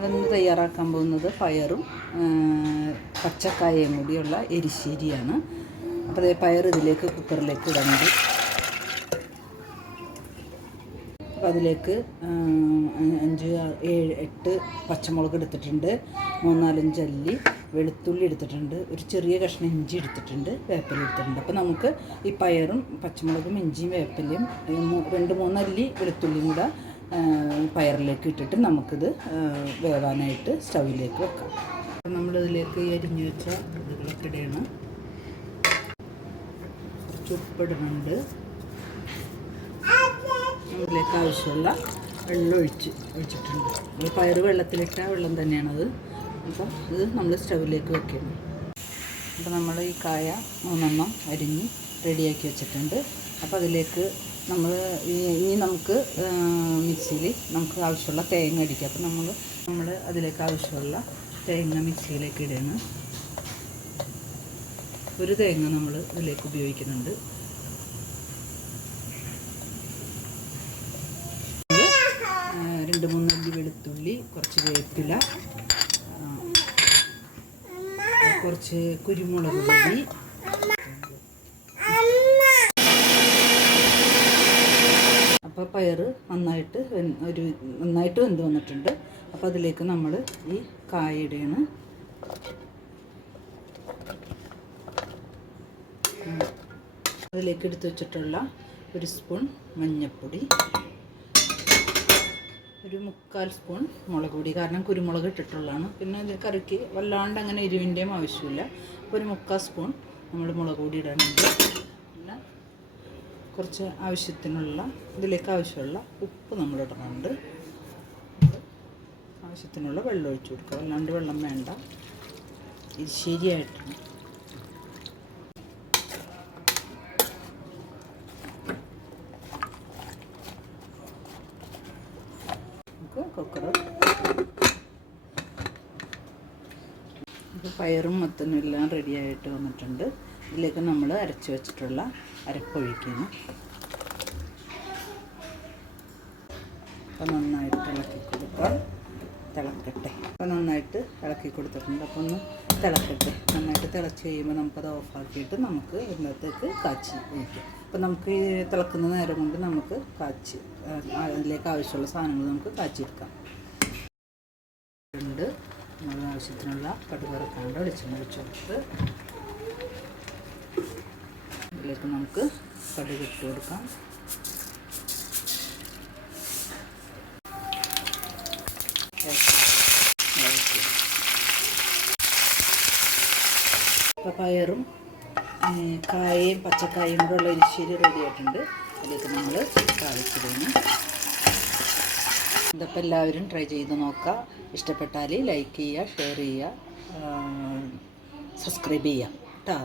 അതിന് തയ്യാറാക്കാൻ പോകുന്നത് പയറും പച്ചക്കായയും കൂടിയുള്ള എരിശ്ശേരിയാണ്. അപ്പോൾ അതേ പയർ ഇതിലേക്ക് കുക്കറിലേക്ക് ഇടുന്നത് അപ്പോൾ അതിലേക്ക് അഞ്ച് ഏഴ് എട്ട് പച്ചമുളക് എടുത്തിട്ടുണ്ട്. മൂന്നാലഞ്ച് അല്ലി വെളുത്തുള്ളി എടുത്തിട്ടുണ്ട്. ഒരു ചെറിയ കഷ്ണം ഇഞ്ചി എടുത്തിട്ടുണ്ട് വേപ്പില എടുത്തിട്ടുണ്ട്. അപ്പോൾ നമുക്ക് ഈ പയറും പച്ചമുളകും ഇഞ്ചിയും വേപ്പിലയും രണ്ട് മൂന്നല്ലി വെളുത്തുള്ളിയും കൂടെ പയറിലേക്ക് ഇട്ടിട്ട് നമുക്കിത് വേവാനായിട്ട് സ്റ്റൗവിലേക്ക് വെക്കാം. നമ്മളിതിലേക്ക് ഈ അരിഞ്ഞു വെച്ച ഇതുകളൊക്കെ ഇടണം കുറച്ച് ഉപ്പിടുന്നുണ്ട്. അതിലേക്ക് ആവശ്യമുള്ള വെള്ളം ഒഴിച്ച് ഒഴിച്ചിട്ടുണ്ട്. നമ്മൾ പയർ വെള്ളത്തിലിട്ട വെള്ളം തന്നെയാണത്. അപ്പോൾ ഇത് നമ്മൾ സ്റ്റൗവിലേക്ക് വെക്കുന്നു. അപ്പോൾ നമ്മൾ ഈ കായ മൂന്നെണ്ണം അരിഞ്ഞ് റെഡിയാക്കി വെച്ചിട്ടുണ്ട്. അപ്പോൾ അതിലേക്ക് നമ്മൾ ഇനി നമുക്ക് മിക്സിയിൽ നമുക്ക് ആവശ്യമുള്ള തേങ്ങ അടിക്കുക അപ്പോൾ നമ്മൾ നമ്മൾ അതിലേക്ക് ആവശ്യമുള്ള തേങ്ങ മിക്സിയിലേക്ക് ഇടുകയാണ് ഒരു തേങ്ങ നമ്മൾ ഇതിലേക്ക് ഉപയോഗിക്കുന്നുണ്ട്. രണ്ട് മൂന്ന് അല്ലി വെളുത്തുള്ളി കുറച്ച് വേപ്പില കുറച്ച് കുരുമുളക് പൊടി അപ്പോൾ പയർ നന്നായിട്ട് ഒരു നന്നായിട്ട് വെന്ത് വന്നിട്ടുണ്ട്. അപ്പോൾ അതിലേക്ക് നമ്മൾ ഈ കായിടുകയാണ് അതിലേക്ക് എടുത്തു വെച്ചിട്ടുള്ള ഒരു സ്പൂൺ മഞ്ഞൾപ്പൊടി ഒരു മുക്കാൽ സ്പൂൺ മുളക് പൊടി. കാരണം കുരുമുളക് ഇട്ടിട്ടുള്ളതാണ്. പിന്നെ ഇത് കറിക്ക് വല്ലാണ്ട് അങ്ങനെ എരിവിന്റെയും ആവശ്യമില്ല. അപ്പോൾ ഒരു മുക്കാൽ സ്പൂൺ നമ്മൾ മുളക് പൊടി ഇടാനുണ്ട്. കുറച്ച് ആവശ്യത്തിനുള്ള ഇതിലേക്ക് ആവശ്യമുള്ള ഉപ്പ് നമ്മൾ ഇടുന്നുണ്ട് ആവശ്യത്തിനുള്ള വെള്ളം ഒഴിച്ചു കൊടുക്കുക. അല്ലാണ്ട് വെള്ളം വേണ്ട. ഇത് ശരിയായിട്ട് നമുക്ക് കുക്കർ ഇപ്പോൾ പയറും മത്തനും എല്ലാം റെഡിയായിട്ട് വന്നിട്ടുണ്ട്. ഇതിലേക്ക് നമ്മൾ അരച്ച് വെച്ചിട്ടുള്ള അരപ്പൊഴിക്കുന്നു. അപ്പോൾ നന്നായിട്ട് ഇളക്കി കൊടുക്കാം. തിളക്കട്ടെ. അപ്പോൾ നന്നായിട്ട് ഇളക്കി കൊടുത്തിട്ടുണ്ട്. അപ്പോൾ ഒന്ന് തിളക്കട്ടെ. നന്നായിട്ട് തിളച്ച് കഴിയുമ്പോൾ നമുക്കത് ഓഫാക്കിയിട്ട് നമുക്ക് ഇതിനകത്തേക്ക് കാച്ചി ഒഴിക്കാം അപ്പോൾ നമുക്ക് ഈ തിളക്കുന്ന നേരം കൊണ്ട് നമുക്ക് കാച്ചി അതിലേക്ക് ആവശ്യമുള്ള സാധനങ്ങൾ നമുക്ക് കാച്ചിയെടുക്കാം. ഉണ്ട് നമ്മൾ ആവശ്യത്തിനുള്ള കടുകറക്കാണ്ട് വെളിച്ചെണ്ണ ഒഴിച്ച് കൊടുത്ത് ഇതിലേക്ക് നമുക്ക് കടുക് ഇട്ട് കൊടുക്കാം. പയറും കായയും പച്ചക്കായും കൂടെ ഉള്ള എരിശ്ശേരി റെഡി ആയിട്ടുണ്ട്. അതിലേക്ക് നമ്മൾ താളിച്ചിടുന്നു. ഇതപ്പോൾ എല്ലാവരും ട്രൈ ചെയ്ത് നോക്കുക. ഇഷ്ടപ്പെട്ടാൽ ലൈക്ക് ചെയ്യുക ഷെയർ ചെയ്യുക സബ്സ്ക്രൈബ് ചെയ്യുക. കേട്ടോ